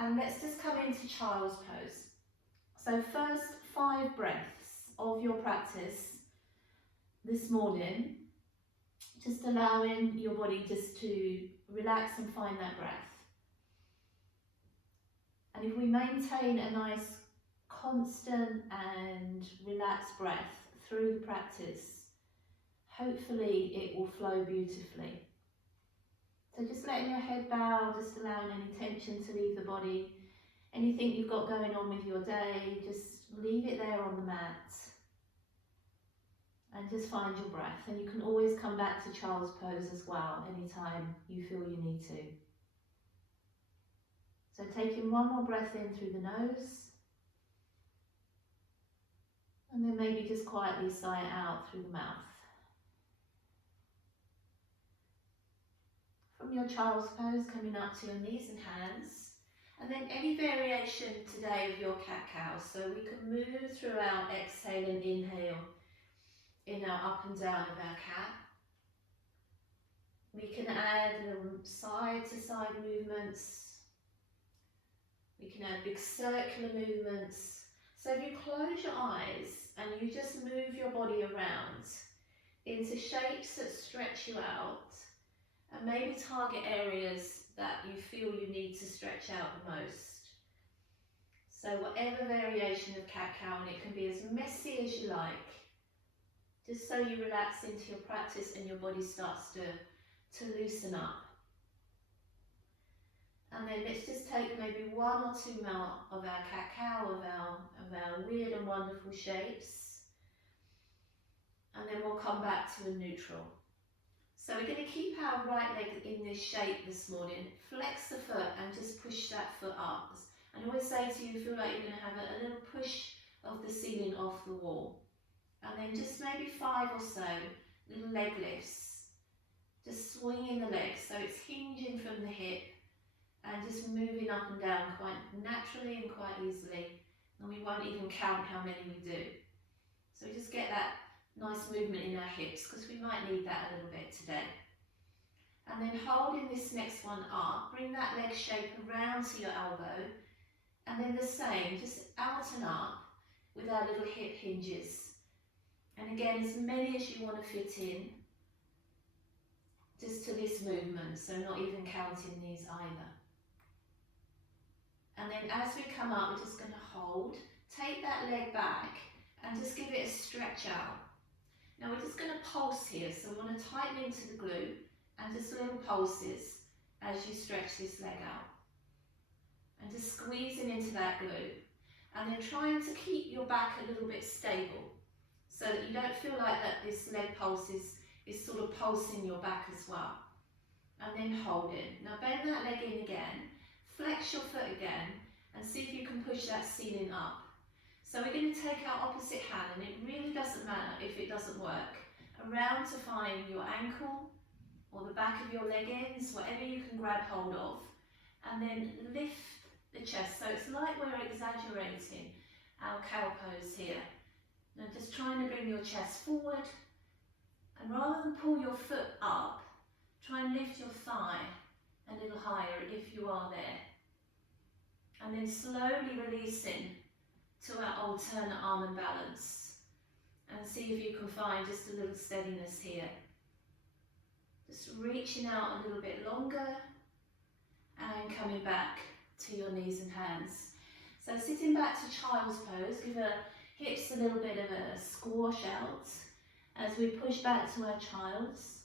And let's just come into child's pose. So first 5 breaths of your practice this morning, just allowing your body just to relax and find that breath. And if we maintain a nice constant and relaxed breath through the practice, hopefully it will flow beautifully. So just letting your head bow, just allowing any tension to leave the body. Anything you've got going on with your day, just leave it there on the mat. And just find your breath. And you can always come back to child's pose as well, anytime you feel you need to. So taking one more breath in through the nose. And then maybe just quietly sigh it out through the mouth. From your child's pose, coming up to your knees and hands. And then any variation today of your cat-cow. So we can move throughout, exhale and inhale in our up and down of our cat. We can add side to side movements. We can add big circular movements. So if you close your eyes and you just move your body around into shapes that stretch you out, and maybe target areas that you feel you need to stretch out the most. So whatever variation of cat-cow, and it can be as messy as you like, just so you relax into your practice and your body starts to loosen up. And then let's just take maybe 1 or 2 more of our cat-cow, of our weird and wonderful shapes. And then we'll come back to a neutral. So we're going to keep our right leg in this shape this morning. Flex the foot and just push that foot up. And I always say to you, feel like you're going to have a little push of the ceiling off the wall. And then just maybe 5 or so little leg lifts. Just swinging the legs so it's hinging from the hip and just moving up and down quite naturally and quite easily. And we won't even count how many we do. So we just get that nice movement in our hips because we might need that a little bit today. And then holding this next one up, bring that leg shape around to your elbow. And then the same, just out and up with our little hip hinges. And again, as many as you want to fit in, just to this movement, so not even counting these either. And then as we come up, we're just going to hold, take that leg back and just give it a stretch out. Now we're just going to pulse here, so we want to tighten into the glute and just little pulses as you stretch this leg out. And just squeezing into that glute. And then trying to keep your back a little bit stable so that you don't feel like that this leg pulse is sort of pulsing your back as well. And then hold it. Now bend that leg in again, flex your foot again and see if you can push that ceiling up. So we're going to take our opposite hand, and it really doesn't matter if it doesn't work, around to find your ankle or the back of your leggings, whatever you can grab hold of, and then lift the chest. So it's like we're exaggerating our cow pose here. Now just trying to bring your chest forward, and rather than pull your foot up, try and lift your thigh a little higher if you are there. And then slowly releasing to our alternate arm and balance. And see if you can find just a little steadiness here. Just reaching out a little bit longer and coming back to your knees and hands. So sitting back to child's pose, give our hips a little bit of a squash out as we push back to our child's.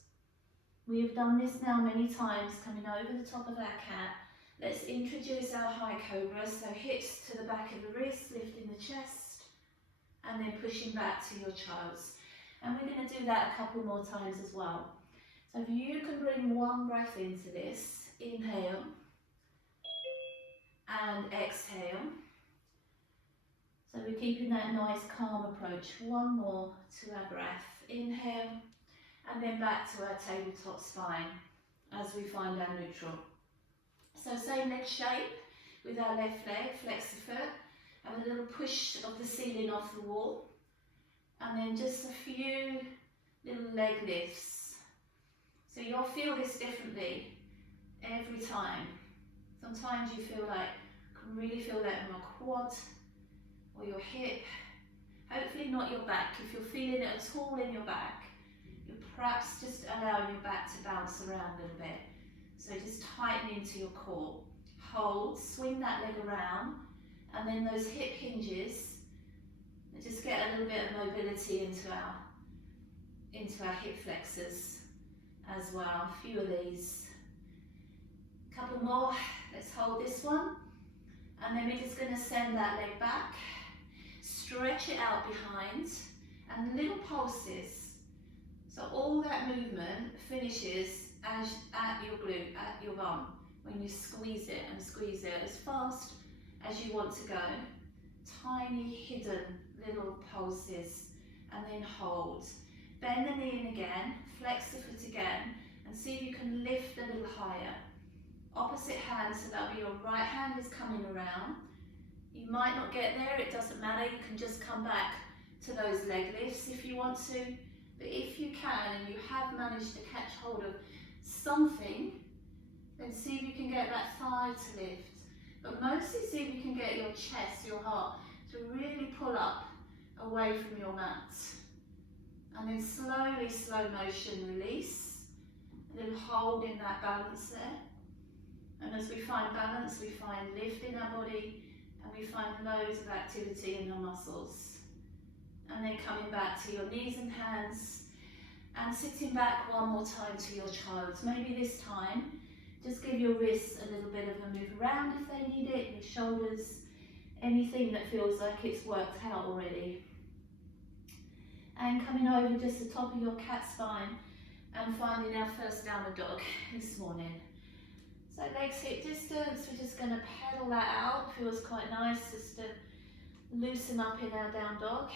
We have done this now many times, coming over the top of our cat. Let's introduce our high cobra, so hips to the back of the wrist, lifting the chest, and then pushing back to your child's. And we're going to do that a couple more times as well. So if you can bring 1 breath into this, inhale, and exhale. So we're keeping that nice calm approach. 1 more to our breath, inhale, and then back to our tabletop spine as we find our neutral. So same leg shape with our left leg, flex the foot, have a little push of the ceiling off the wall, and then just a few little leg lifts. So you'll feel this differently every time. Sometimes you feel like, can really feel that in your quad or your hip. Hopefully not your back. If you're feeling it at all in your back, you're perhaps just allowing your back to bounce around a little bit. So just tighten into your core. Hold, swing that leg around, and then those hip hinges, and just get a little bit of mobility into our hip flexors as well. A few of these. A couple more. Let's hold this one. And then we're just going to send that leg back. Stretch it out behind. And little pulses. So all that movement finishes at your glute, at your bum. When you squeeze it and squeeze it as fast as you want to go. Tiny hidden little pulses. And then hold. Bend the knee in again. Flex the foot again. And see if you can lift a little higher. Opposite hand, so that'll be your right hand is coming around. You might not get there, it doesn't matter, you can just come back to those leg lifts if you want to. But if you can and you have managed to catch hold of something, then see if you can get that thigh to lift. But mostly see if you can get your chest, your heart, to really pull up away from your mat. And then slowly, slow motion release. And then hold in that balance there. And as we find balance, we find lift in our body, and we find loads of activity in our muscles. And then coming back to your knees and hands, and sitting back one more time to your child. Maybe this time, just give your wrists a little bit of a move around if they need it, your shoulders, anything that feels like it's worked out already. And coming over just the top of your cat spine, and finding our first downward dog this morning. So legs hip distance, we're just going to pedal that out. Feels quite nice just to loosen up in our down dog.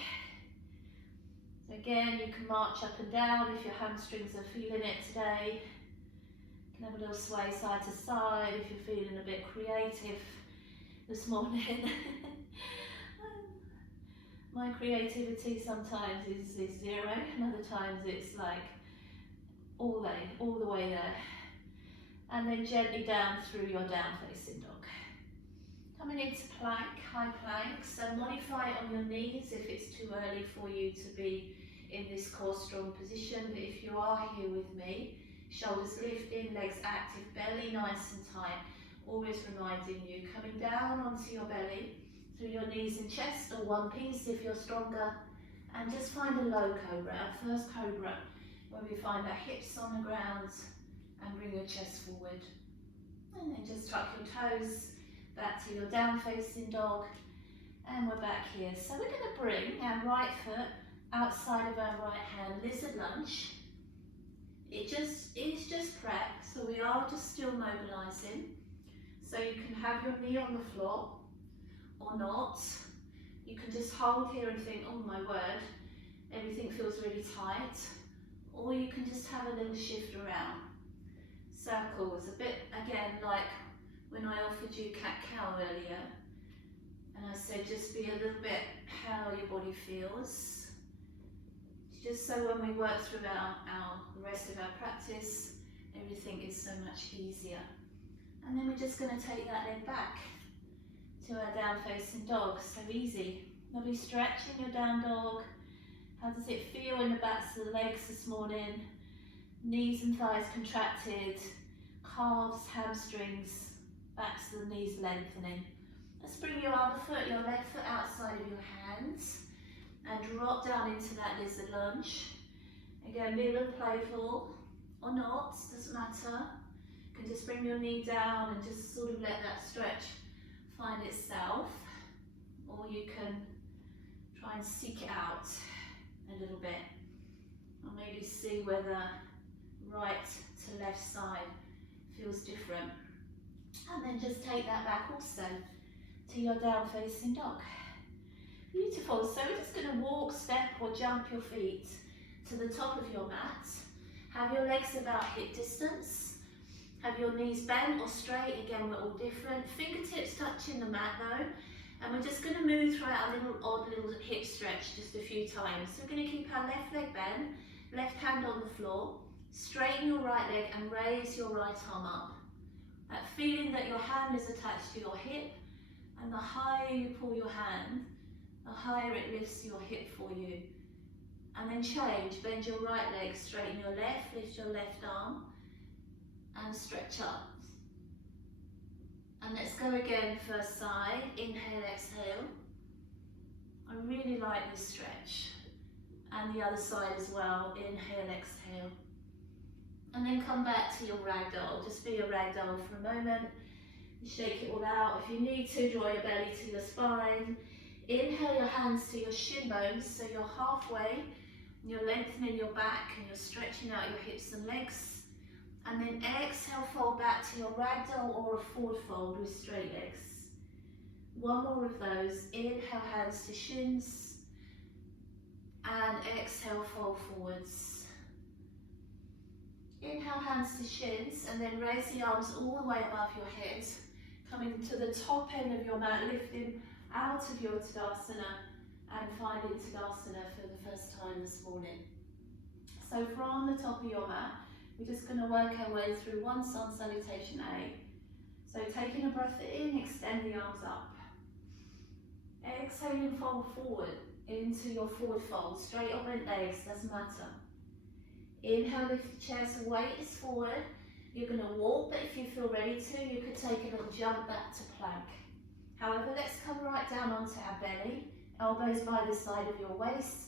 So again, you can march up and down if your hamstrings are feeling it today. You can have a little sway side to side if you're feeling a bit creative this morning. My creativity sometimes is zero, and other times it's like all the way there. And then gently down through your down facing dog. Coming into plank, high plank. So modify it on your knees if it's too early for you to be in this core strong position. But if you are here with me, shoulders lifting, legs active, belly nice and tight. Always reminding you, coming down onto your belly, through your knees and chest, or one piece if you're stronger. And just find a low cobra, our first cobra, where we find our hips on the ground, and bring your chest forward. And then just tuck your toes back to your down facing dog. And we're back here. So we're going to bring our right foot outside of our right hand, lizard lunge. It's just prep, so we are just still mobilizing. So you can have your knee on the floor or not. You can just hold here and think, oh my word, everything feels really tight. Or you can just have a little shift around. Circles, a bit again like when I offered you cat-cow earlier, and I said just be a little bit how your body feels, just so when we work through the rest of our practice, everything is so much easier. And then we're just going to take that leg back to our down facing dog. So easy. Lovely stretch in your down dog. How does it feel in the backs of the legs this morning? Knees and thighs contracted, calves, hamstrings, backs of the knees lengthening. Let's bring your other foot, your left foot outside of your hands, and drop down into that lizard lunge. Again, be a little playful, or not, doesn't matter. You can just bring your knee down and just sort of let that stretch find itself, or you can try and seek it out a little bit, or maybe see whether right to left side feels different. And then just take that back also to your down facing dog. Beautiful. So we're just going to walk, step or jump your feet to the top of your mat. Have your legs about hip distance. Have your knees bent or straight. Again, we're all different. Fingertips touching the mat though. And we're just going to move throughout a little odd little hip stretch just a few times. So we're going to keep our left leg bent, left hand on the floor. Straighten your right leg and raise your right arm up. That feeling that your hand is attached to your hip And the higher you pull your hand, the higher it lifts your hip for you. And then change, bend your right leg, straighten your left, lift your left arm, and stretch up. And let's go again, first side, inhale, exhale. I really like this stretch. And the other side as well, inhale, exhale. And then come back to your ragdoll, just be a ragdoll for a moment. Shake it all out. If you need to, draw your belly to your spine. Inhale your hands to your shin bones, so you're halfway. You're lengthening your back and you're stretching out your hips and legs. And then exhale, fold back to your ragdoll or a forward fold with straight legs. One more of those. Inhale, hands to shins. And exhale, fold forwards. Inhale, hands to shins, and then raise the arms all the way above your head. Coming to the top end of your mat, lifting out of your Tadasana and finding Tadasana for the first time this morning. So from the top of your mat, we're just going to work our way through one sun salutation A. So taking a breath in, extend the arms up. Exhaling, fold forward into your forward fold. Straight or bent legs, doesn't matter. Inhale, lift the chest, weight is forward. You're going to walk, but if you feel ready to, you could take a little jump back to plank. However, let's come right down onto our belly, elbows by the side of your waist,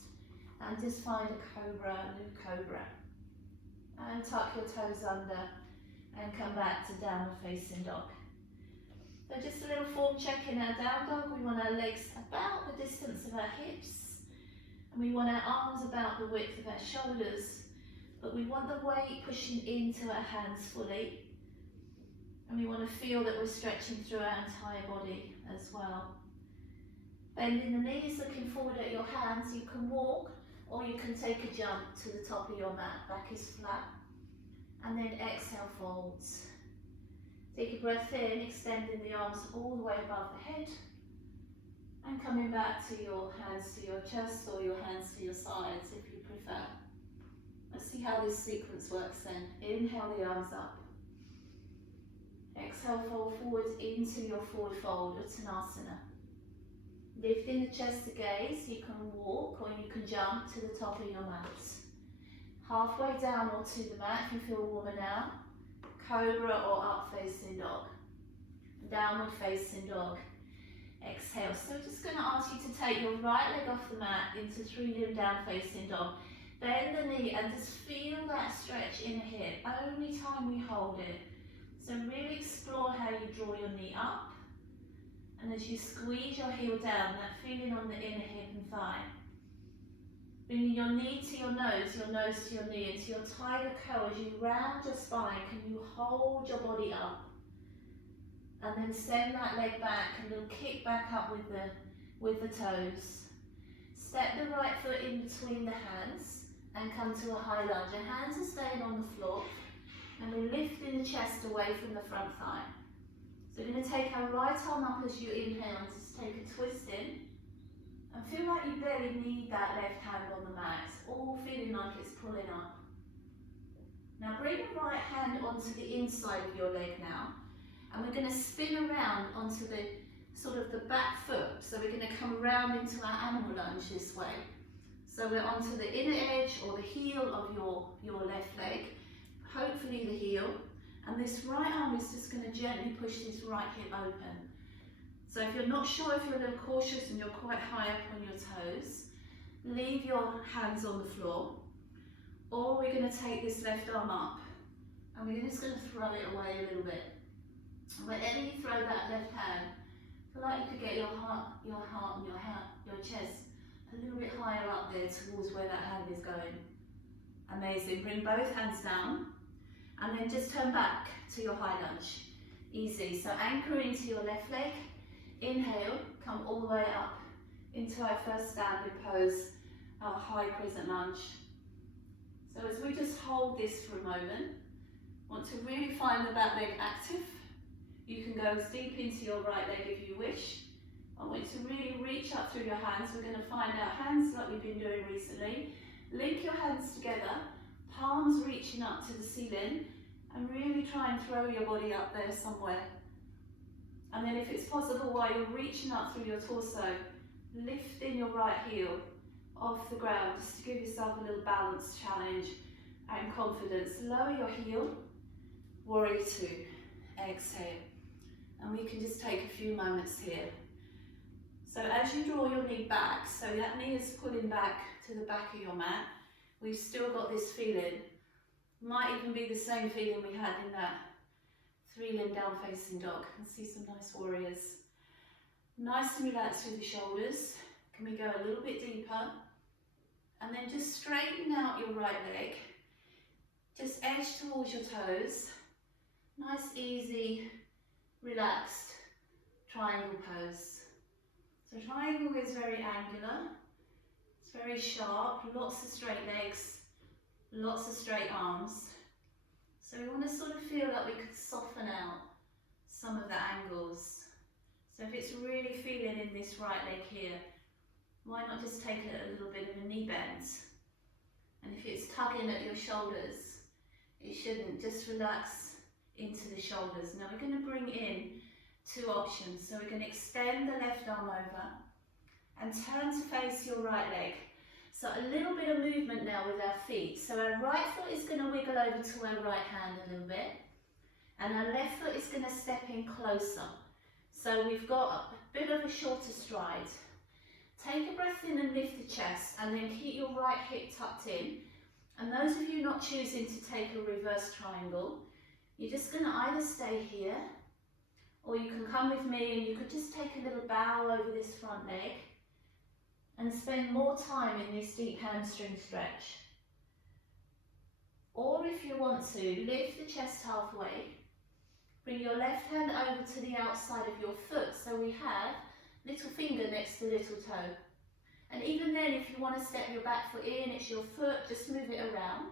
and just find a cobra, new cobra. And tuck your toes under, and come back to downward facing dog. So just a little form check in our down dog. We want our legs about the distance of our hips, and we want our arms about the width of our shoulders. But we want the weight pushing into our hands fully. And we want to feel that we're stretching through our entire body as well. Bending the knees, looking forward at your hands. You can walk or you can take a jump to the top of your mat. Back is flat. And then exhale, folds. Take a breath in, extending the arms all the way above the head. And coming back to your hands to your chest or your hands to your sides if you prefer. Let's see how this sequence works then. Inhale the arms up. Exhale, fold forwards into your forward fold, Uttanasana. Lifting the chest to gaze, you can walk or you can jump to the top of your mat. Halfway down or to the mat if you feel warmer now. Cobra or up facing dog. Downward facing dog. Exhale. So we're just going to ask you to take your right leg off the mat into 3-limb down facing dog. Bend the knee and just feel that stretch in the hip. Only time we hold it. So really explore how you draw your knee up. And as you squeeze your heel down, that feeling on the inner hip and thigh. Bringing your knee to your nose to your knee, into your tiger curl as you round your spine. Can you hold your body up? And then send that leg back and then kick back up with the toes. Step the right foot in between the hands and come to a high lunge. Your hands are staying on the floor and we're lifting the chest away from the front thigh. So we're going to take our right arm up as you inhale and just take a twist in. And feel like you barely need that left hand on the mat. It's all feeling like it's pulling up. Now bring the right hand onto the inside of your leg now. And we're going to spin around onto the sort of the back foot. So we're going to come around into our animal lunge this way. So we're onto the inner edge or the heel of your left leg. Hopefully the heel. And this right arm is just going to gently push this right hip open. So if you're not sure, if you're a little cautious and you're quite high up on your toes, leave your hands on the floor. Or we're going to take this left arm up and we're just going to throw it away a little bit. Whenever you throw that left hand, feel like you could get your heart and your chest a little bit higher up there towards where that hand is going. Amazing. Bring both hands down and then just turn back to your high lunge. Easy. So anchor into your left leg. Inhale, come all the way up into our first standing pose, our high crescent lunge. So as we just hold this for a moment, want to really find the back leg active. You can go as deep into your right leg if you wish. I want you to really reach up through your hands. We're going to find our hands like we've been doing recently. Link your hands together, palms reaching up to the ceiling, and really try and throw your body up there somewhere. And then if it's possible, while you're reaching up through your torso, lifting your right heel off the ground, just to give yourself a little balance challenge and confidence. Lower your heel, warrior two, exhale. And we can just take a few moments here. So as you draw your knee back, so that knee is pulling back to the back of your mat, we've still got this feeling. Might even be the same feeling we had in that 3-limb down facing dog. I can see some nice warriors. Nice and relaxed through the shoulders. Can we go a little bit deeper? And then just straighten out your right leg. Just edge towards your toes. Nice, easy, relaxed triangle pose. So triangle is very angular. It's very sharp, lots of straight legs, lots of straight arms. So we want to sort of feel like we could soften out some of the angles. So if it's really feeling in this right leg here, why not just take a little bit of a knee bend? And if it's tugging at your shoulders, it shouldn't. Just relax into the shoulders. Now we're going to bring in two options. So we're going to extend the left arm over and turn to face your right leg. So a little bit of movement now with our feet. So our right foot is going to wiggle over to our right hand a little bit, and our left foot is going to step in closer. So we've got a bit of a shorter stride. Take a breath in and lift the chest, and then keep your right hip tucked in. And those of you not choosing to take a reverse triangle, you're just going to either stay here, or you can come with me and you could just take a little bow over this front leg and spend more time in this deep hamstring stretch. Or if you want to, lift the chest halfway, bring your left hand over to the outside of your foot, so we have little finger next to little toe. And even then, if you want to step your back foot in, it's your foot, just move it around.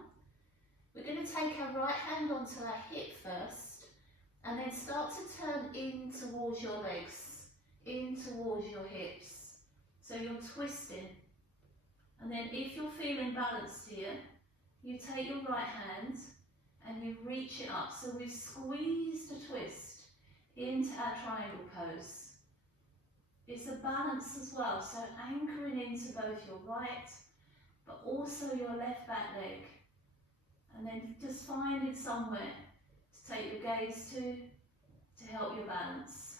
We're going to take our right hand onto our hip first, and then start to turn in towards your legs, in towards your hips. So you're twisting. And then if you're feeling balanced here, you take your right hand and you reach it up. So we've squeezed a twist into our triangle pose. It's a balance as well, so anchoring into both your right, but also your left back leg. And then just finding somewhere to take your gaze to help your balance.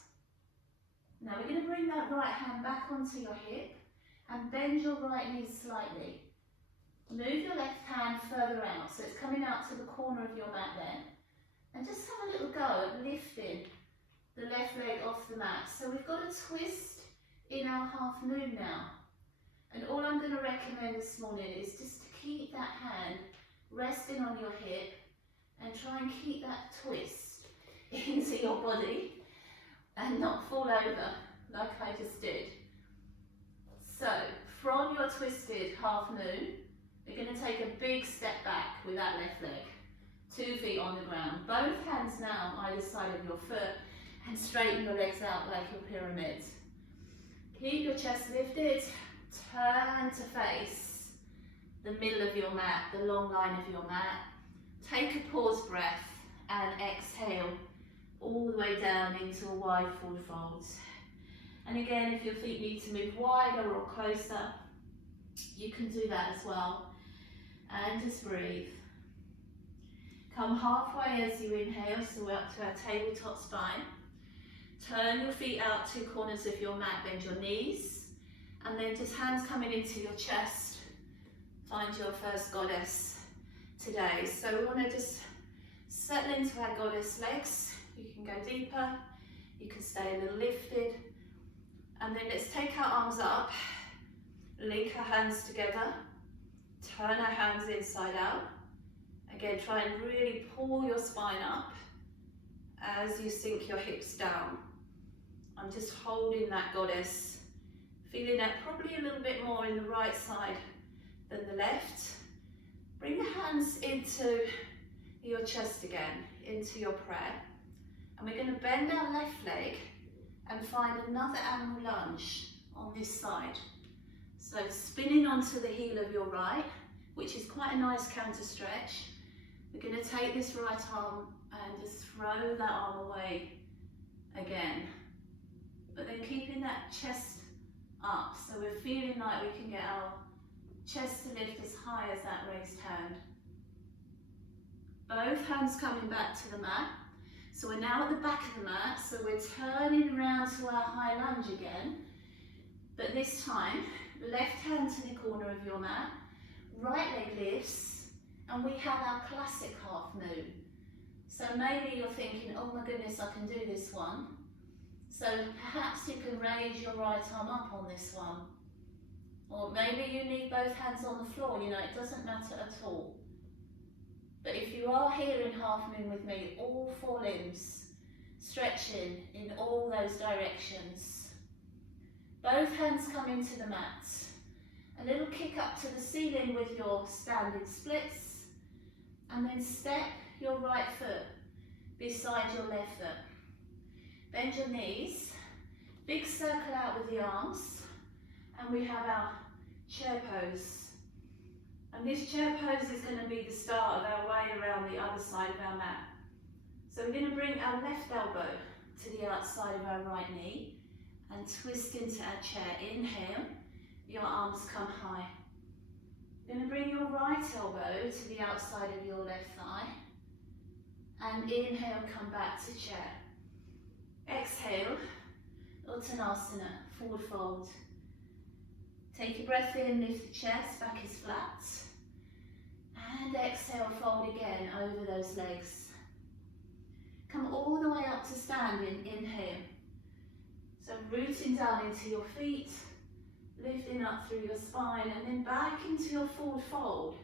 Now we're going to bring that right hand back onto your hip and bend your right knee slightly. Move your left hand further out, so it's coming out to the corner of your mat there. And just have a little go at lifting the left leg off the mat. So we've got a twist in our half moon now. And all I'm going to recommend this morning is just to keep that hand resting on your hip and try and keep that twist into your body and not fall over like I just did. So from your twisted half moon, we're going to take a big step back with that left leg. 2 feet on the ground. Both hands now either side of your foot, and straighten your legs out like your pyramid. Keep your chest lifted. Turn to face the middle of your mat, the long line of your mat. Take a pause breath and exhale all the way down into a wide forward fold. And again, if your feet need to move wider or closer, you can do that as well. And just breathe. Come halfway as you inhale, so we're up to our tabletop spine. Turn your feet out 2 corners of your mat, bend your knees, and then just hands coming into your chest. Find your first goddess today. So we want to just settle into our goddess legs. You can go deeper, you can stay a little lifted, and then let's take our arms up, link our hands together, turn our hands inside out. Again, try and really pull your spine up as you sink your hips down. I'm just holding that goddess, feeling that probably a little bit more in the right side than the left. Bring the hands into your chest again, into your prayer. And we're going to bend our left leg and find another animal lunge on this side. So spinning onto the heel of your right, which is quite a nice counter stretch. We're going to take this right arm and just throw that arm away again. lifting that chest up. So we're feeling like we can get our chest to lift as high as that raised hand. Both hands coming back to the mat. So we're now at the back of the mat, so we're turning around to our high lunge again. But this time, left hand to the corner of your mat, right leg lifts, and we have our classic half moon. So maybe you're thinking, oh my goodness, I can do this one. So perhaps you can raise your right arm up on this one. Or maybe you need both hands on the floor, you know, it doesn't matter at all. But if you are here in half moon with me, all four limbs stretching in all those directions. Both hands come into the mat. A little kick up to the ceiling with your standing splits. And then step your right foot beside your left foot. Bend your knees. Big circle out with the arms. And we have our chair pose. And this chair pose is going to be the start of our way around the other side of our mat. So we're going to bring our left elbow to the outside of our right knee and twist into our chair. Inhale, your arms come high. You're going to bring your right elbow to the outside of your left thigh. And inhale, come back to chair. Exhale, Uttanasana, forward fold. Take a breath in, lift the chest, back is flat. And exhale, fold again over those legs. Come all the way up to standing, inhale. So rooting down into your feet, lifting up through your spine, and then back into your forward fold.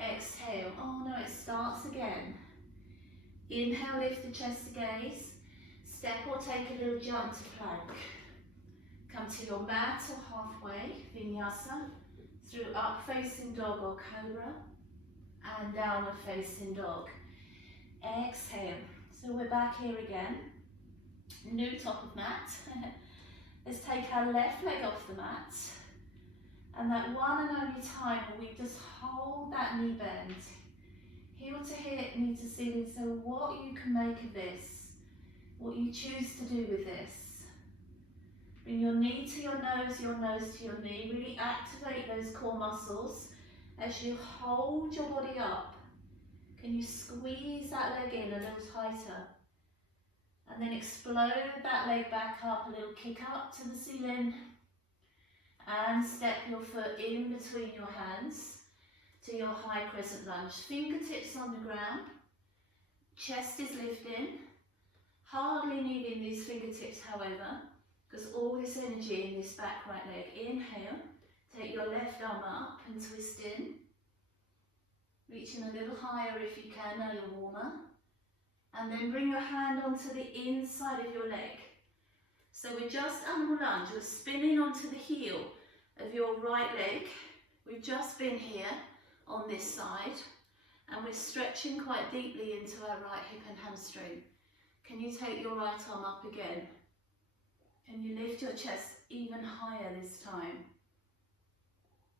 Exhale, oh no, it starts again. Inhale, lift the chest to gaze. Step or take a little jump to plank. Come to your mat or halfway, Vinyasa, through up facing dog or cobra, and downward facing dog. Exhale. So we're back here again. New top of mat. Let's take our left leg off the mat. And that one and only time where we just hold that knee bend. Heel to hip, knee to ceiling. So what you can make of this, what you choose to do with this. Bring your knee to your nose to your knee. Really activate those core muscles as you hold your body up. Can you squeeze that leg in a little tighter? And then explode that leg back up, a little kick up to the ceiling. And step your foot in between your hands to your high crescent lunge. Fingertips on the ground. Chest is lifting. Hardly needing these fingertips, however, because all this energy in this back right leg. Inhale, take your left arm up and twist in. Reaching a little higher if you can, now you're warmer. And then bring your hand onto the inside of your leg. So we're just animal lunge, we're spinning onto the heel of your right leg. We've just been here on this side, and we're stretching quite deeply into our right hip and hamstring. Can you take your right arm up again? Can you lift your chest even higher this time?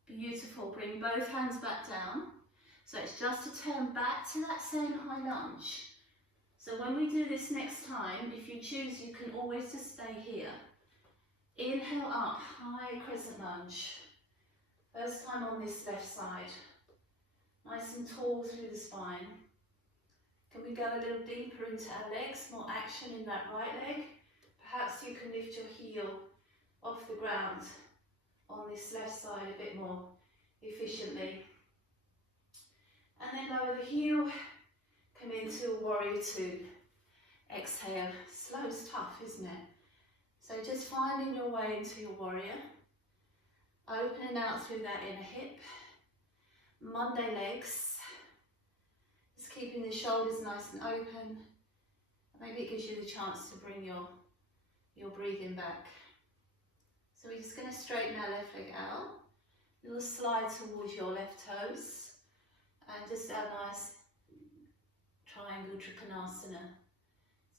Beautiful. Bring both hands back down. So it's just to turn back to that same high lunge. So when we do this next time, if you choose, you can always just stay here. Inhale up, high crescent lunge. First time on this left side. Nice and tall through the spine. Can we go a little deeper into our legs, more action in that right leg? Perhaps you can lift your heel off the ground on this left side a bit more efficiently. And then lower the heel, come into a warrior two. Exhale, slow's tough, isn't it? So just finding your way into your warrior. Opening out through that inner hip. Monday legs. Just keeping the shoulders nice and open. Maybe it gives you the chance to bring your breathing back. So we're just going to straighten our left leg out. Little slide towards your left toes. And just our nice triangle Trikonasana.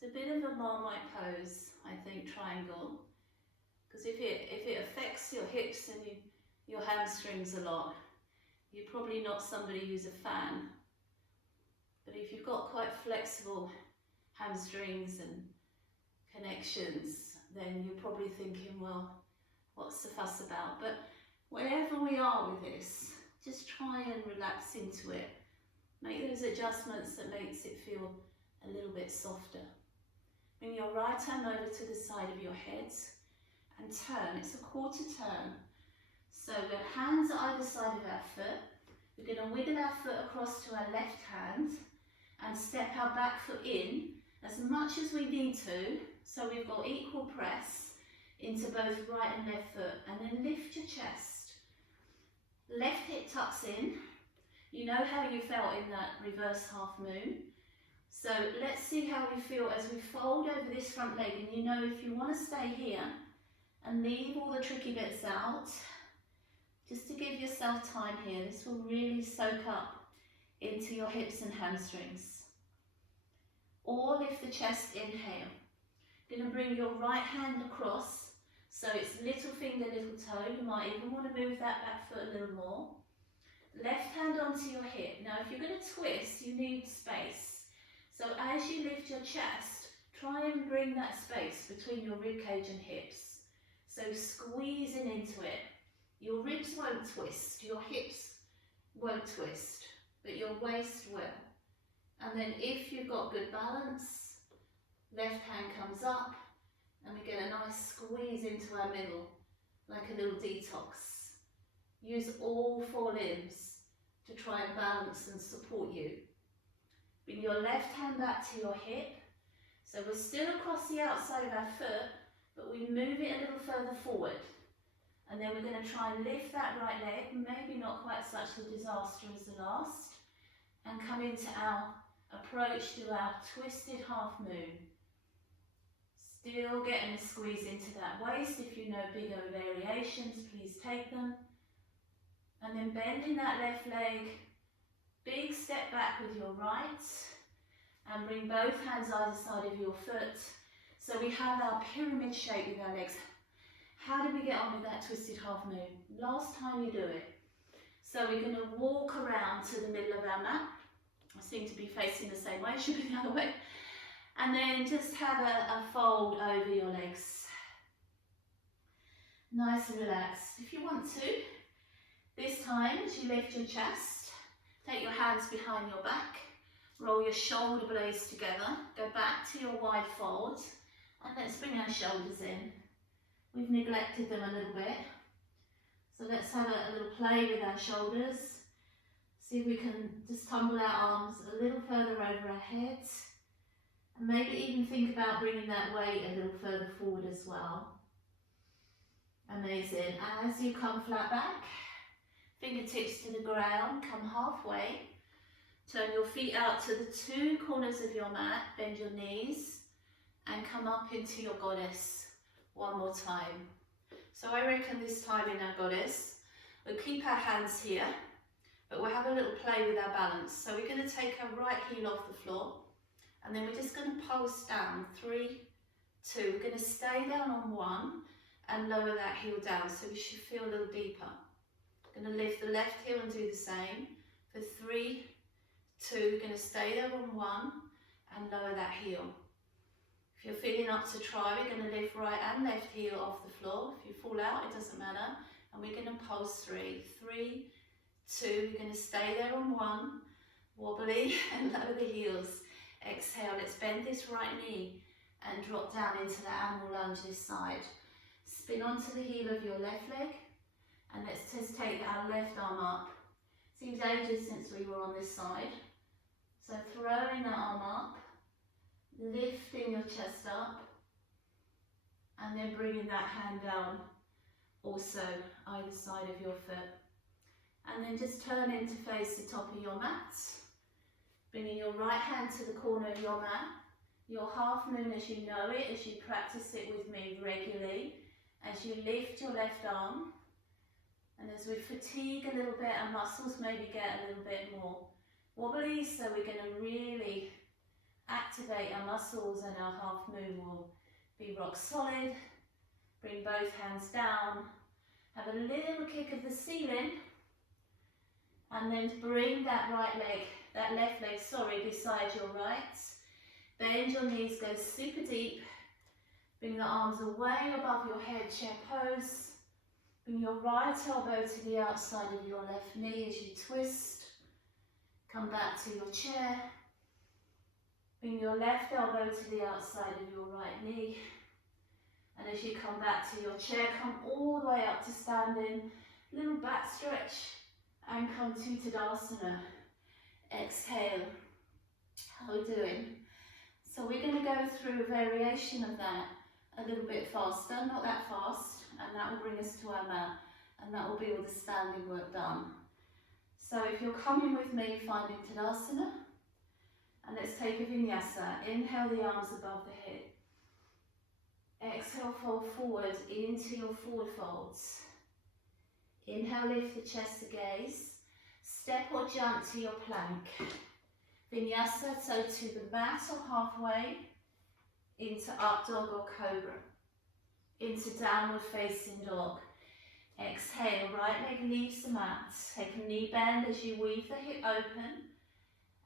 It's a bit of a Marmite pose, I think, triangle. Because if it affects your hips and your hamstrings a lot, you're probably not somebody who's a fan. But if you've got quite flexible hamstrings and connections, then you're probably thinking, well, what's the fuss about? But wherever we are with this, just try and relax into it. Make those adjustments that makes it feel a little bit softer. Bring your right arm over to the side of your head and turn. It's a quarter turn. So we've got hands at either side of our foot. We're going to wiggle our foot across to our left hand and step our back foot in as much as we need to, so we've got equal press into both right and left foot, and then lift your chest. Left hip tucks in. You know how you felt in that reverse half moon. So let's see how we feel as we fold over this front leg, and you know if you want to stay here and leave all the tricky bits out, just to give yourself time here, this will really soak up into your hips and hamstrings. Or lift the chest, inhale. You're going to bring your right hand across, so it's little finger, little toe. You might even want to move that back foot a little more. Left hand onto your hip. Now if you're going to twist, you need space. So as you lift your chest, try and bring that space between your rib cage and hips. So squeezing into it. Your ribs won't twist, your hips won't twist, but your waist will. And then if you've got good balance, left hand comes up and we get a nice squeeze into our middle, like a little detox. Use all four limbs to try and balance and support you. Bring your left hand back to your hip. So we're still across the outside of our foot, but we move it a little further forward. And then we're going to try and lift that right leg, maybe not quite such a disaster as the last, and come into our approach to our twisted half moon. Still getting a squeeze into that waist. If you know bigger variations, please take them. And then bending that left leg, big step back with your right, and bring both hands either side of your foot. So we have our pyramid shape with our legs. How did we get on with that twisted half moon? Last time you do it. So we're going to walk around to the middle of our mat. I seem to be facing the same way, should be the other way. And then just have a fold over your legs. Nice and relaxed. If you want to, this time as you lift your chest, take your hands behind your back, roll your shoulder blades together, go back to your wide fold, and let's bring our shoulders in. We've neglected them a little bit, so let's have a little play with our shoulders. See if we can just tumble our arms a little further over our heads, and maybe even think about bringing that weight a little further forward as well. Amazing. As you come flat back, fingertips to the ground, come halfway, turn your feet out to the two corners of your mat, bend your knees, and come up into your goddess. One more time. So I reckon this time in our goddess, we'll keep our hands here, but we'll have a little play with our balance. So we're going to take our right heel off the floor, and then we're just going to pulse down. 3, 2. We're going to stay down on 1 and lower that heel down, so we should feel a little deeper. Going to lift the left heel and do the same. For 3, 2. We're going to stay there on 1 and lower that heel. If you're feeling up to try, we're going to lift right and left heel off the floor. If you fall out, it doesn't matter. And we're going to pulse 3, 3, 2. We're going to stay there on 1, wobbly, and lower the heels. Exhale, let's bend this right knee and drop down into the animal lunge this side. Spin onto the heel of your left leg, and let's just take our left arm up. Seems ages since we were on this side. So throwing that arm up, lifting your chest up, and then bringing that hand down also either side of your foot. And then just turn in to face the top of your mat, bringing your right hand to the corner of your mat, your half moon as you know it, as you practice it with me regularly, as you lift your left arm, and as we fatigue a little bit, our muscles maybe get a little bit more wobbly, so we're going to really activate our muscles, and our half moon will be rock solid. Bring both hands down, have a little kick of the ceiling, and then bring that left leg, beside your right. Bend your knees, go super deep. Bring the arms away above your head, chair pose. Bring your right elbow to the outside of your left knee as you twist. Come back to your chair. Bring your left elbow to the outside of your right knee. And as you come back to your chair, come all the way up to standing. Little back stretch and come to Tadasana. Exhale. How are we doing? So we're going to go through a variation of that a little bit faster, not that fast, and that will bring us to our mat, and that will be all the standing work done. So if you're coming with me, finding Tadasana, and let's take a Vinyasa. Inhale the arms above the head. Exhale, fold forward into your forward folds. Inhale, lift the chest to gaze. Step or jump to your plank. Vinyasa, so to the mat or halfway, into up dog or cobra, into downward facing dog. Exhale, right leg leaves the mat. Take a knee bend as you weave the hip open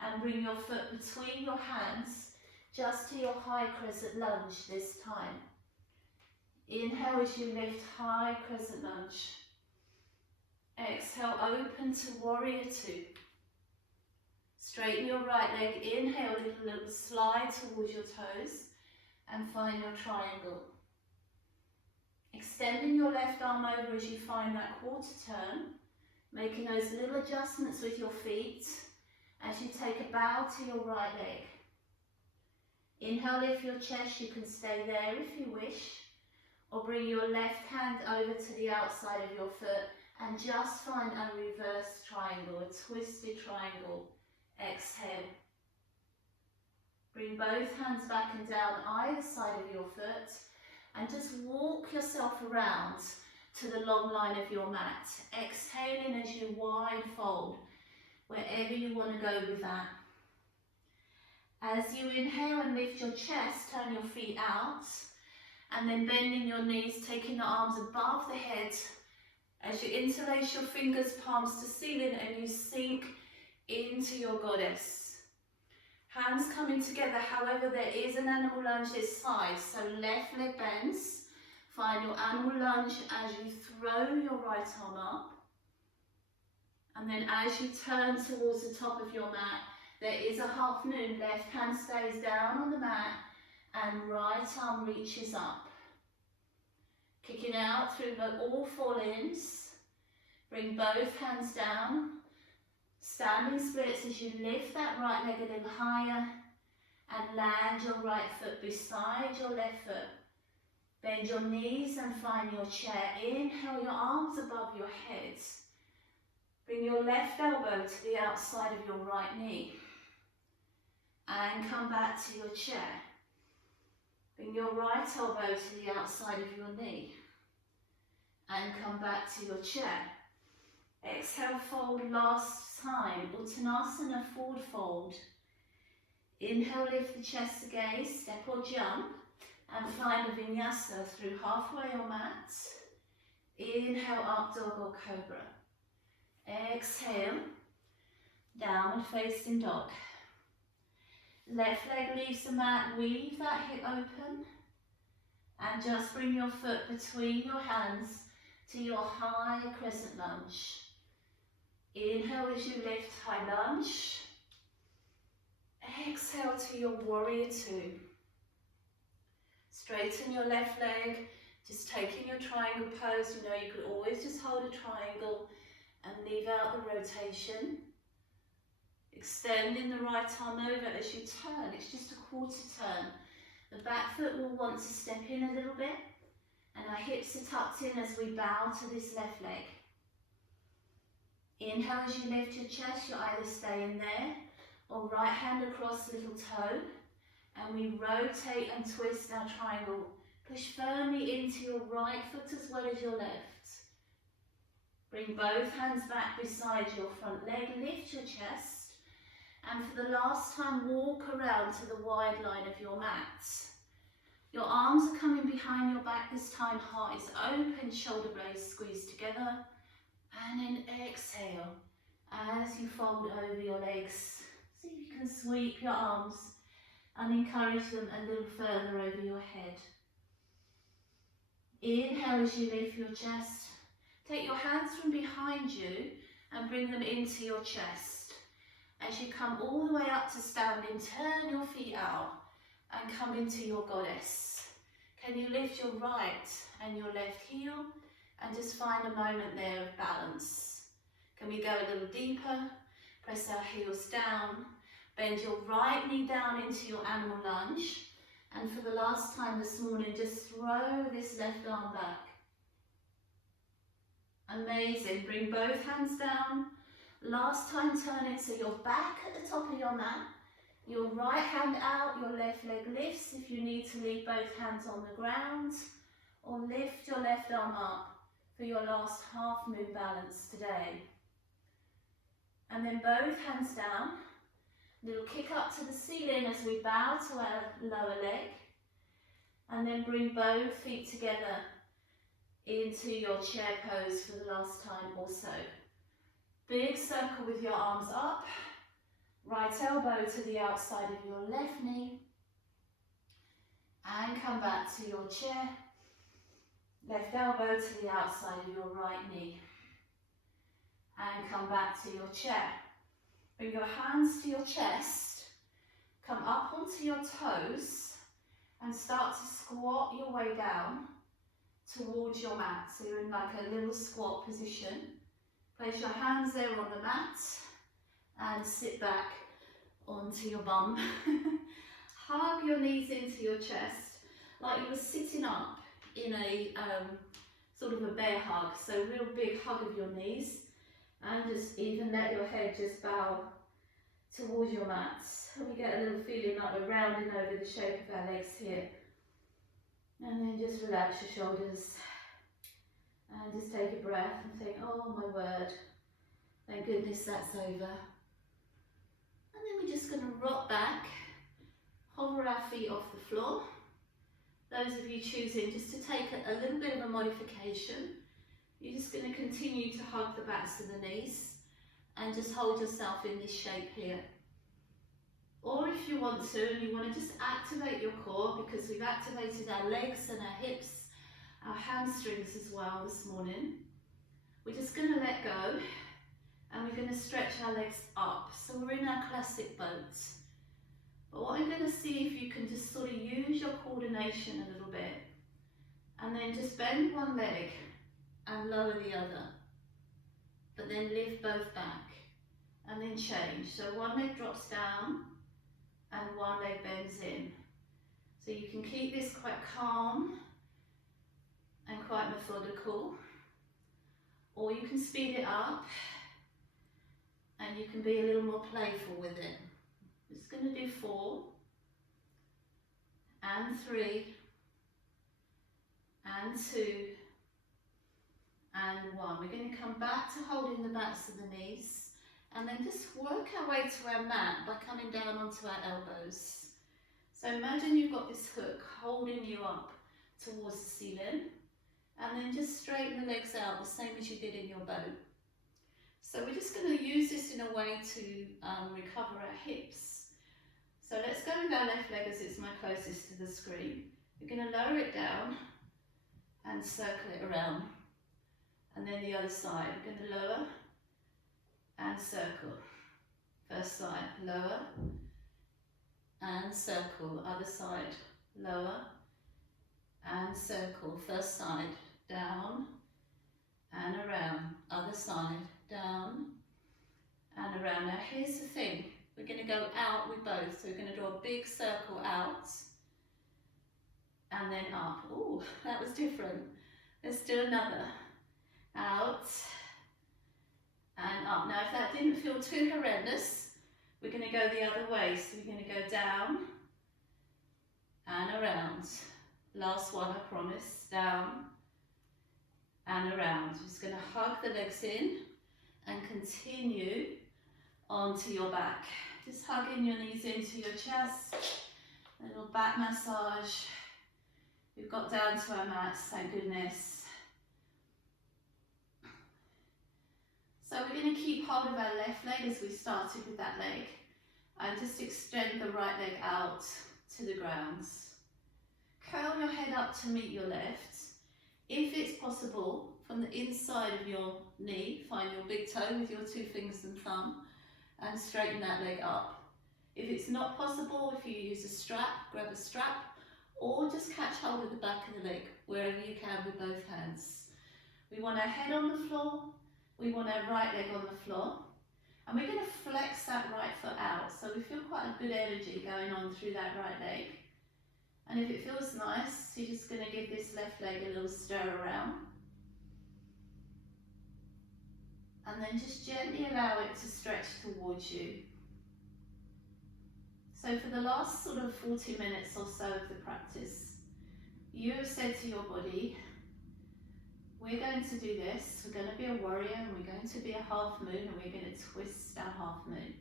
and bring your foot between your hands just to your high crescent lunge this time. Inhale as you lift high crescent lunge. Exhale, open to warrior two. Straighten your right leg, inhale, little slide towards your toes and find your triangle. Extending your left arm over as you find that quarter turn, making those little adjustments with your feet as you take a bow to your right leg. Inhale, lift your chest, you can stay there if you wish, or bring your left hand over to the outside of your foot and just find a reverse triangle, a twisted triangle. Exhale. Bring both hands back and down either side of your foot and just walk yourself around to the long line of your mat. Exhaling as you wide fold, wherever you want to go with that. As you inhale and lift your chest, turn your feet out and then bending your knees, taking the arms above the head as you interlace your fingers, palms to ceiling, and you sink into your goddess. Hands coming together, however there is an animal lunge this side, so left leg bends. Find your animal lunge as you throw your right arm up. And then as you turn towards the top of your mat, there is a half moon. Left hand stays down on the mat and right arm reaches up. Kicking out through all four limbs. Bring both hands down. Standing splits as you lift that right leg a little higher and land your right foot beside your left foot. Bend your knees and find your chair. Inhale, your arms above your head. Bring your left elbow to the outside of your right knee. And come back to your chair. Bring your right elbow to the outside of your knee. And come back to your chair. Exhale, fold last time. Uttanasana, forward fold. Inhale, lift the chest to gaze, step or jump. And find a Vinyasa through halfway or mat. Inhale, up dog or cobra. Exhale, downward facing dog. Left leg leaves the mat, weave that hip open. And just bring your foot between your hands to your high crescent lunge. Inhale as you lift, high lunge. Exhale to your warrior two. Straighten your left leg, just taking your triangle pose. You know, you could always just hold a triangle and leave out the rotation. Extending the right arm over as you turn. It's just a quarter turn. The back foot will want to step in a little bit, and our hips are tucked in as we bow to this left leg. Inhale as you lift your chest, you either stay in there or right hand across little toe, and we rotate and twist our triangle. Push firmly into your right foot as well as your left. Bring both hands back beside your front leg, lift your chest, and for the last time walk around to the wide line of your mat. Your arms are coming behind your back this time, heart is open, shoulder blades squeeze together, and then exhale as you fold over your legs. See if you can sweep your arms and encourage them a little further over your head. Inhale as you lift your chest. Take your hands from behind you and bring them into your chest. As you come all the way up to standing, turn your feet out and come into your goddess. Can you lift your right and your left heel and just find a moment there of balance? Can we go a little deeper? Press our heels down. Bend your right knee down into your animal lunge. And for the last time this morning, just throw this left arm back. Amazing. Bring both hands down. Last time turning, so you're back at the top of your mat. Your right hand out, your left leg lifts if you need to leave both hands on the ground. Or lift your left arm up for your last half moon balance today. And then both hands down. Little kick up to the ceiling as we bow to our lower leg. And then bring both feet together into your chair pose for the last time also. Big circle with your arms up. Right elbow to the outside of your left knee. And come back to your chair. Left elbow to the outside of your right knee. And come back to your chair. Bring your hands to your chest, come up onto your toes and start to squat your way down towards your mat. So you're in like a little squat position. Place your hands there on the mat and sit back onto your bum. Hug your knees into your chest like you were sitting up in a sort of a bear hug. So real big hug of your knees. And just even let your head just bow towards your mat. And we get a little feeling like we're rounding over the shape of our legs here. And then just relax your shoulders. And just take a breath and think, oh my word, thank goodness that's over. And then we're just going to rock back, hover our feet off the floor. Those of you choosing just to take a little bit of a modification, you're just going to continue to hug the backs of the knees and just hold yourself in this shape here. Or if you want to, and you want to just activate your core, because we've activated our legs and our hips, our hamstrings as well this morning, we're just going to let go and we're going to stretch our legs up. So we're in our classic boat. But what I'm going to see if you can just sort of use your coordination a little bit and then just bend one leg and lower the other, but then lift both back and then change. So one leg drops down and one leg bends in. So you can keep this quite calm and quite methodical, or you can speed it up and you can be a little more playful with it. I'm just going to do 4 and 3 and 2 and 1. We're going to come back to holding the backs of the knees and then just work our way to our mat by coming down onto our elbows. So imagine you've got this hook holding you up towards the ceiling, and then just straighten the legs out the same as you did in your boat. So we're just going to use this in a way to recover our hips. So let's go with our left leg as it's my closest to the screen. We're going to lower it down and circle it around. And then the other side, we're going to lower and circle. First side, lower and circle. Other side, lower and circle. First side, down and around. Other side, down and around. Now here's the thing, we're going to go out with both. So we're going to draw a big circle out and then up. Oh, that was different. Let's do another. Out and up. Now if that didn't feel too horrendous, we're going to go the other way. So we're going to go down and around. Last one, I promise. Down and around. Just going to hug the legs in and continue onto your back. Just hugging your knees into your chest. A little back massage. We've got down to our mats, thank goodness. So we're going to keep hold of our left leg as we started with that leg, and just extend the right leg out to the ground. Curl your head up to meet your left. possible, from the inside of your knee, find your big toe with your 2 fingers and thumb and straighten that leg up. If it's not possible, if you use a strap, grab a strap, or just catch hold of the back of the leg wherever you can with both hands. We want our head on the floor, we want our right leg on the floor, and we're going to flex that right foot out, so we feel quite a good energy going on through that right leg. And if it feels nice, you're just going to give this left leg a little stir around. And then just gently allow it to stretch towards you. So for the last sort of 40 minutes or so of the practice, you have said to your body, we're going to do this, we're going to be a warrior, and we're going to be a half moon, and we're going to twist our half moon.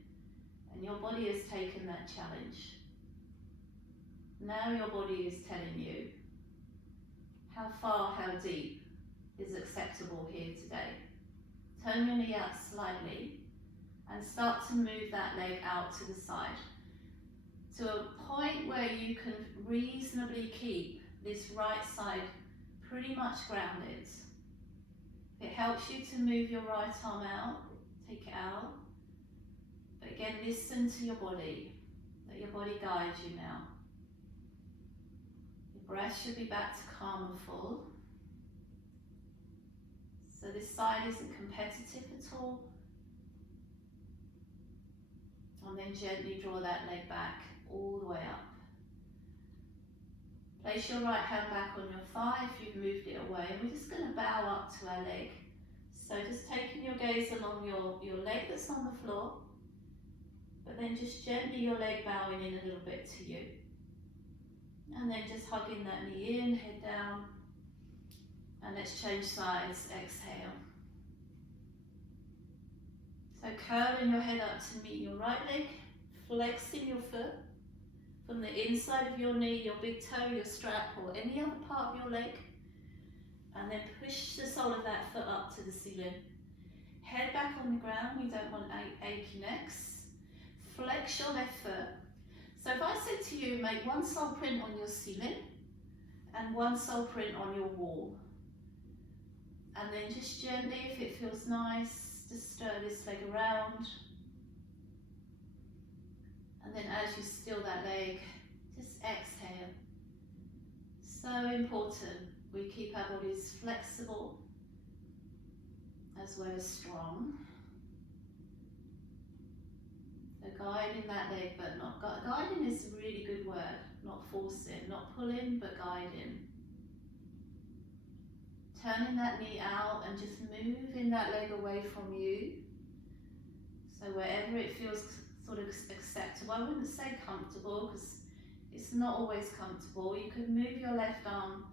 And your body has taken that challenge. Now your body is telling you how far, how deep is acceptable here today. Turn your knee out slightly and start to move that leg out to the side to a point where you can reasonably keep this right side pretty much grounded. If it helps you to move your right arm out, take it out. But again, listen to your body, let your body guide you now. Your breath should be back to calm and full. So this side isn't competitive at all. And then gently draw that leg back all the way up. Place your right hand back on your thigh if you've moved it away. And we're just going to bow up to our leg. So just taking your gaze along your leg that's on the floor, but then just gently your leg bowing in a little bit to you. And then just hugging that knee in, head down. And let's change sides, exhale. So curling your head up to meet your right leg, flexing your foot from the inside of your knee, your big toe, your strap, or any other part of your leg. And then push the sole of that foot up to the ceiling. Head back on the ground, we don't want achy necks. Flex your left foot. So if I said to you, make one sole print on your ceiling and one sole print on your wall. And then just gently, if it feels nice, just stir this leg around. And then as you still that leg, just exhale. So important we keep our bodies flexible as well as strong. So guiding that leg, but not guiding is a really good word. Not forcing, not pulling, but guiding. Turning that knee out and just moving that leg away from you. So wherever it feels sort of acceptable, I wouldn't say comfortable because it's not always comfortable. You could move your left arm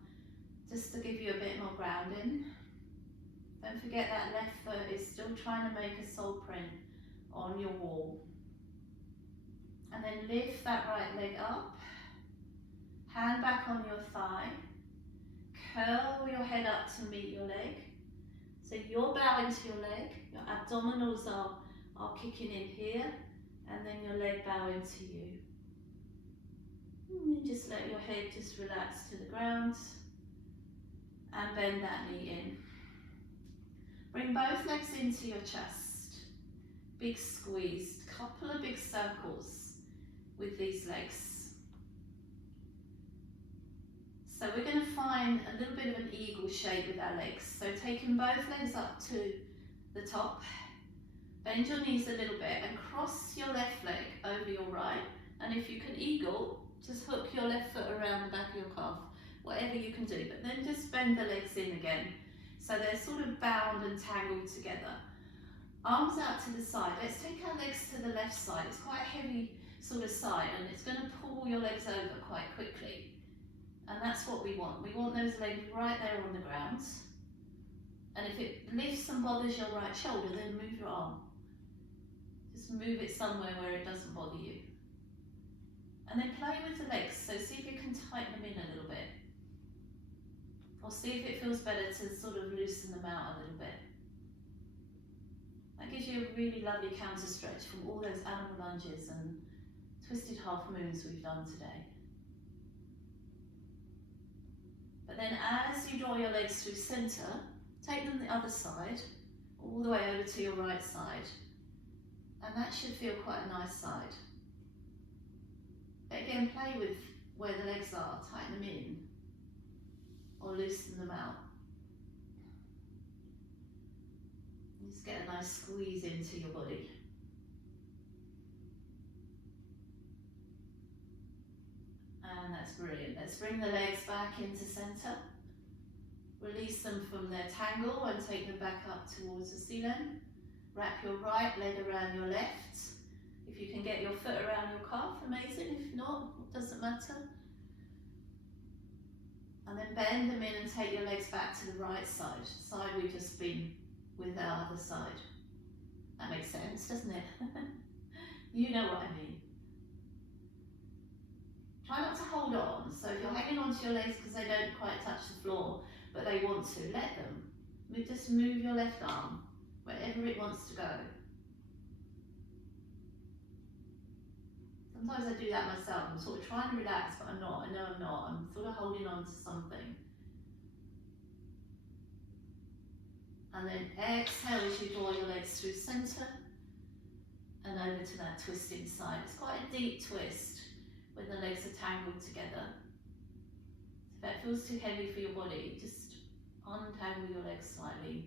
just to give you a bit more grounding. Don't forget that left foot is still trying to make a sole print on your wall. And then lift that right leg up, hand back on your thigh. Curl your head up to meet your leg. So you're bowing to your leg, your abdominals are kicking in here, and then your leg bowing to you. And then just let your head just relax to the ground and bend that knee in. Bring both legs into your chest. Big squeeze, couple of big circles with these legs. So we're going to find a little bit of an eagle shape with our legs. So taking both legs up to the top, bend your knees a little bit and cross your left leg over your right. And if you can eagle, just hook your left foot around the back of your calf, whatever you can do. But then just bend the legs in again. So they're sort of bound and tangled together. Arms out to the side. Let's take our legs to the left side. It's quite a heavy sort of side and it's going to pull your legs over quite quickly. And that's what we want. We want those legs right there on the ground. And if it lifts and bothers your right shoulder, then move your arm. Just move it somewhere where it doesn't bother you. And then play with the legs. So see if you can tighten them in a little bit. Or see if it feels better to sort of loosen them out a little bit. That gives you a really lovely counter stretch from all those animal lunges and twisted half moons we've done today. But then as you draw your legs through centre, take them the other side, all the way over to your right side. And that should feel quite a nice side. Again, play with where the legs are, tighten them in, or loosen them out. Just get a nice squeeze into your body. And that's brilliant. Let's bring the legs back into centre. Release them from their tangle and take them back up towards the ceiling. Wrap your right leg around your left. If you can get your foot around your calf, amazing. If not, it doesn't matter. And then bend them in and take your legs back to the right side. The side we've just been with our other side. That makes sense, doesn't it? You know what I mean. Try not to hold on. So if you're hanging onto your legs because they don't quite touch the floor, but they want to, let them. Just move your left arm wherever it wants to go. Sometimes I do that myself. I'm sort of trying to relax, but I'm not. I know I'm not. I'm sort of holding on to something. And then exhale as you draw your legs through centre and over to that twisting side. It's quite a deep twist when the legs are tangled together. So if that feels too heavy for your body, just untangle your legs slightly.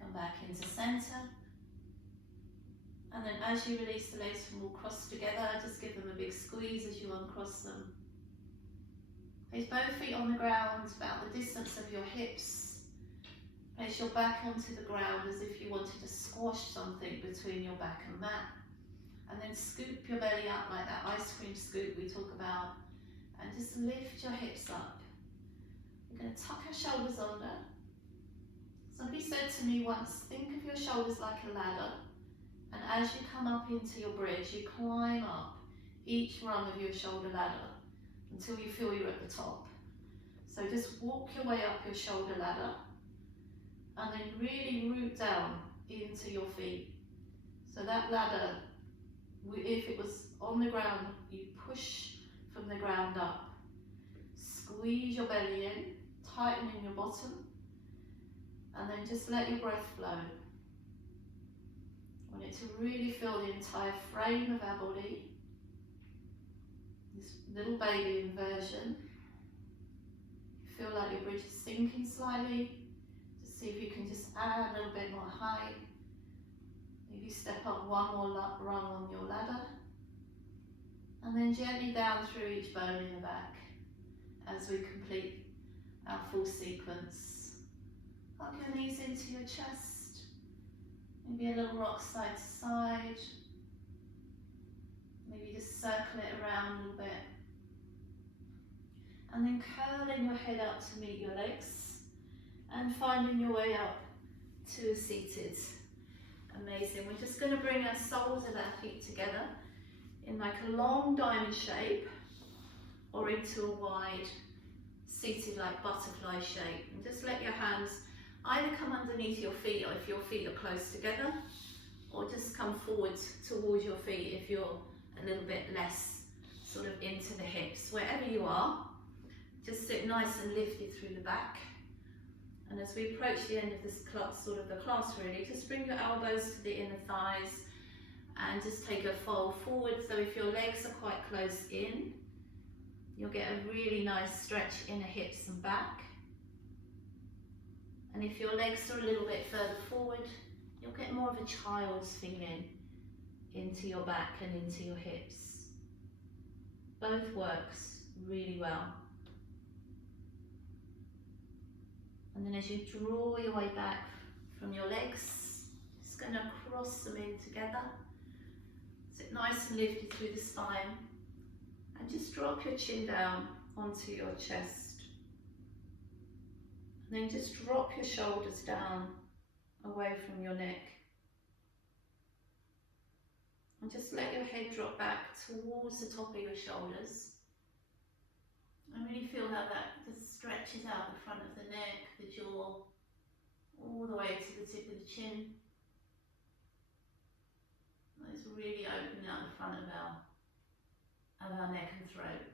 Come back into centre. And then as you release the legs from all crossed together, just give them a big squeeze as you uncross them. Place both feet on the ground, about the distance of your hips. Place your back onto the ground as if you wanted to squash something between your back and mat. And then scoop your belly up like that ice cream scoop we talk about. And just lift your hips up. We're going to tuck our shoulders under. Somebody said to me once, think of your shoulders like a ladder. And as you come up into your bridge, you climb up each rung of your shoulder ladder until you feel you're at the top. So just walk your way up your shoulder ladder and then really root down into your feet. So that ladder, if it was on the ground, you push from the ground up. Squeeze your belly in, tighten in your bottom, and then just let your breath flow. I want it to really fill the entire frame of our body. This little baby inversion. Feel like your bridge is sinking slightly. Just see if you can just add a little bit more height. Maybe step up one more rung on your ladder. And then gently down through each bone in the back as we complete our full sequence. Hug your knees into your chest. Maybe a little rock side to side. Maybe just circle it around a little bit. And then curling your head up to meet your legs and finding your way up to a seated. Amazing. We're just going to bring our soles of our feet together in like a long diamond shape or into a wide seated like butterfly shape. And just let your hands either come underneath your feet or if your feet are close together, or just come forward towards your feet if you're a little bit less sort of into the hips. Wherever you are, just sit nice and lifted through the back. And as we approach the end of this class, sort of the class really, just bring your elbows to the inner thighs and just take a fold forward. So if your legs are quite close in, you'll get a really nice stretch in the hips and back. And if your legs are a little bit further forward, you'll get more of a child's feeling into your back and into your hips. Both works really well. And then as you draw your way back from your legs, just going to cross them in together. Sit nice and lifted through the spine. And just drop your chin down onto your chest. And then just drop your shoulders down away from your neck. And just let your head drop back towards the top of your shoulders. And really feel how that just stretches out the front of the neck, the jaw, all the way to the tip of the chin. And it's really opening out the front of of our neck and throat.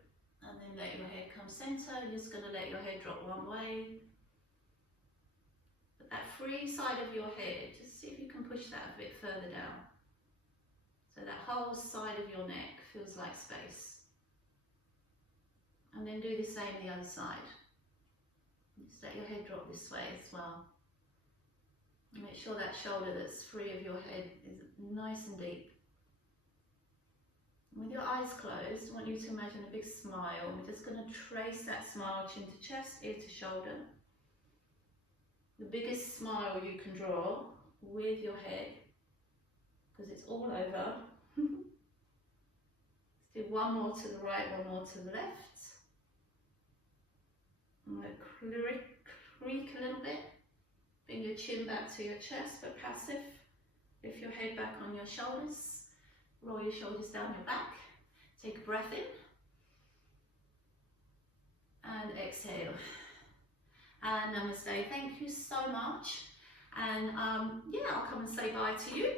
And then let your head come centre. You're just going to let your head drop one way. But that free side of your head, just see if you can push that a bit further down. So that whole side of your neck feels like space. And then do the same the other side. Just let your head drop this way as well. And make sure that shoulder that's free of your head is nice and deep. With your eyes closed, I want you to imagine a big smile. We're just going to trace that smile, chin to chest, ear to shoulder. The biggest smile you can draw with your head, because it's all over. Let's do one more to the right, one more to the left. I'm going to creak a little bit. Bring your chin back to your chest, but passive. Lift your head back on your shoulders. Roll your shoulders down your back. Take a breath in. And exhale. And namaste. Thank you so much. And yeah, I'll come and say bye to you.